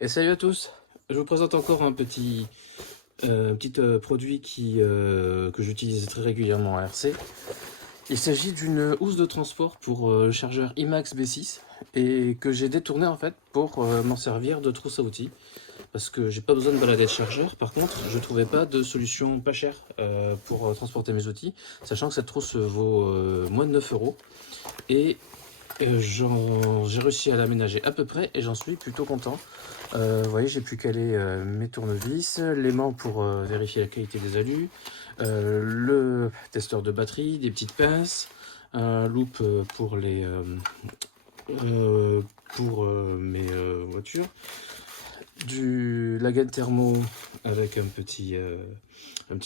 Et salut à tous! Je vous présente encore un petit produit que j'utilise très régulièrement à RC. Il s'agit d'une housse de transport pour le chargeur IMAX B6 et que j'ai détourné en fait pour m'en servir de trousse à outils parce que j'ai pas besoin de balader de chargeur. Par contre, je trouvais pas de solution pas chère pour transporter mes outils, sachant que cette trousse vaut moins de 9 euros et j'ai réussi à l'aménager à peu près et j'en suis plutôt content. Vous voyez, j'ai pu caler mes tournevis, l'aimant pour vérifier la qualité des alus, le testeur de batterie, des petites pinces, un loop pour mes voitures, la gaine thermo avec un petit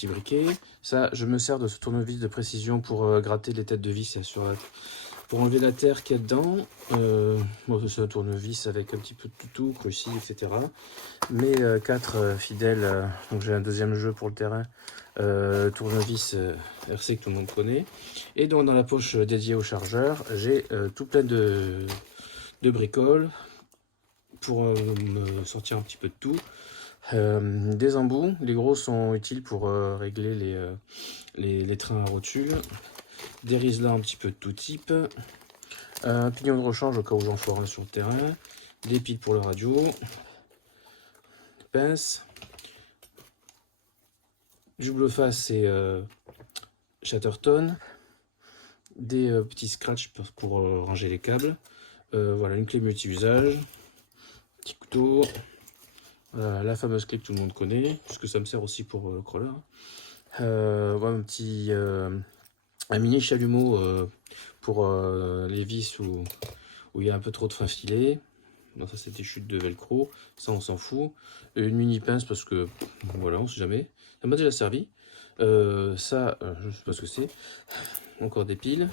briquet. Ça, je me sers de ce tournevis de précision pour gratter les têtes de vis pour enlever la terre qu'il y a dedans. Bon, c'est un tournevis avec un petit peu de toutou, ici, etc. Mes 4 fidèles, donc j'ai un deuxième jeu pour le terrain, tournevis RC que tout le monde connaît. Et donc dans la poche dédiée au chargeur, j'ai tout plein de bricoles pour me sortir un petit peu de tout. Des embouts, les gros sont utiles pour régler les trains à rotule. Des riselets un petit peu de tout type. Un pignon de rechange au cas où j'en foire sur le terrain. Des piles pour la radio. Pince. Du bleu face et Chatterton. Des petits scratchs pour ranger les câbles. Voilà, une clé multi-usage. Petit couteau. La fameuse clé que tout le monde connaît, puisque ça me sert aussi pour le crawler. Voilà, un mini chalumeau pour les vis où il y a un peu trop de fin filet. Non, ça c'est des chutes de velcro, ça on s'en fout. Et une mini pince parce que voilà, on sait jamais. Ça m'a déjà servi. Je sais pas ce que c'est. Encore des piles.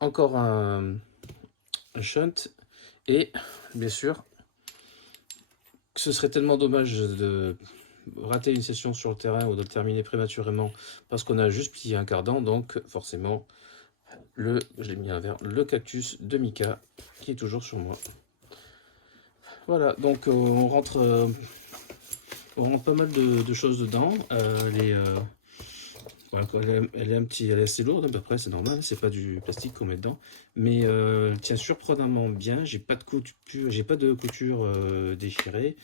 Encore un shunt. Et bien sûr, ce serait tellement dommage de rater une session sur le terrain ou de le terminer prématurément parce qu'on a juste plié un cardan. Donc forcément, je l'ai mis à verre, le cactus de Mika qui est toujours sur moi. Voilà, donc on rentre pas mal de choses dedans. Voilà, elle est assez lourde à peu près, c'est normal, c'est pas du plastique qu'on met dedans, mais elle tient surprenamment bien. J'ai pas de couture déchirée.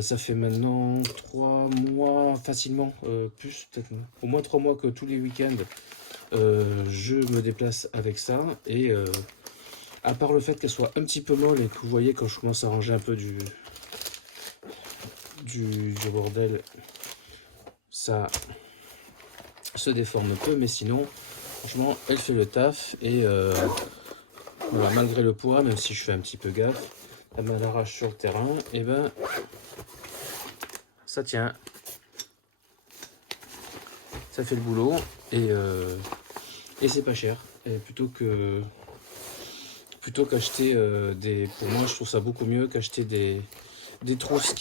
Ça fait maintenant 3 mois facilement, plus peut-être au moins 3 mois que tous les week-ends je me déplace avec ça. Et à part le fait qu'elle soit un petit peu molle et que vous voyez quand je commence à ranger un peu du bordel, ça se déforme un peu, mais sinon franchement elle fait le taf. Et voilà, malgré le poids, même si je fais un petit peu gaffe, elle m'arrache sur le terrain, et ben ça tient, ça fait le boulot. Et c'est pas cher. Et plutôt qu'acheter pour moi je trouve ça beaucoup mieux qu'acheter des trousses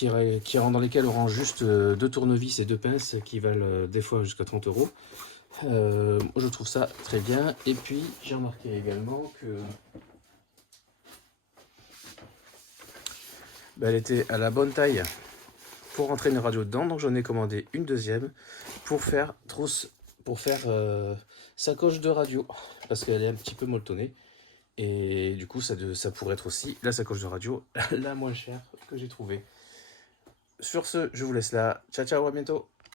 dans lesquelles on range juste 2 tournevis et 2 pinces qui valent des fois jusqu'à 30 euros. Je trouve ça très bien. Et puis j'ai remarqué également que elle était à la bonne taille pour rentrer une radio dedans, donc j'en ai commandé une deuxième pour faire sacoche de radio parce qu'elle est un petit peu molletonnée. Et du coup, ça pourrait être aussi la sacoche de radio la moins chère que j'ai trouvée. Sur ce, je vous laisse là. Ciao, ciao, à bientôt.